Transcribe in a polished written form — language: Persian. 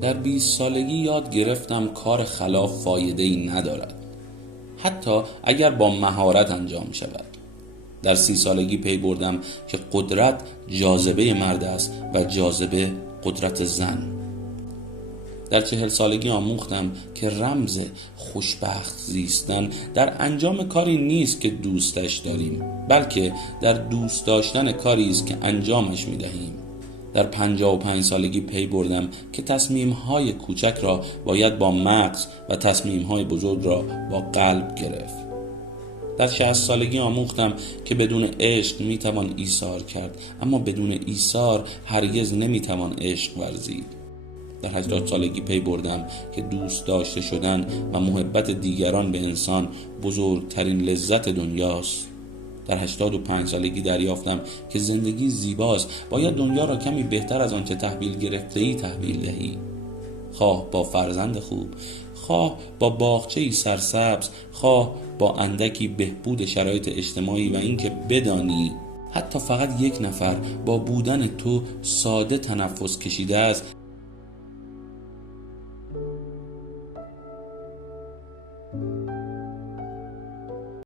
در 20 سالگی یاد گرفتم کار خلاف فایده‌ای ندارد، حتی اگر با مهارت انجام شود. در 30 سالگی پی بردم که قدرت جاذبه مرد است و جاذبه قدرت زن. در 40 سالگی آموختم که رمز خوشبخت زیستن در انجام کاری نیست که دوستش داریم، بلکه در دوست داشتن کاری است که انجامش می‌دهیم. در 55 سالگی پی بردم که تصمیم‌های کوچک را باید با مغز و تصمیم‌های بزرگ را با قلب گرفت. در 60 سالگی آموختم که بدون عشق میتوان ایثار کرد، اما بدون ایثار هرگز نمیتوان عشق ورزید. در 80 سالگی پی بردم که دوست داشته شدن و محبت دیگران به انسان بزرگترین لذت دنیاست. در 85 سالگی دریافتم که زندگی زیباست، باید دنیا را کمی بهتر از آنچه تحویل گرفته‌ای تحویل دهی، خواه با فرزند خوب، خواه با باغچه‌ای سرسبز، خواه با اندکی بهبود شرایط اجتماعی، و اینکه بدانی حتی فقط یک نفر با بودن تو ساده تنفس کشیده است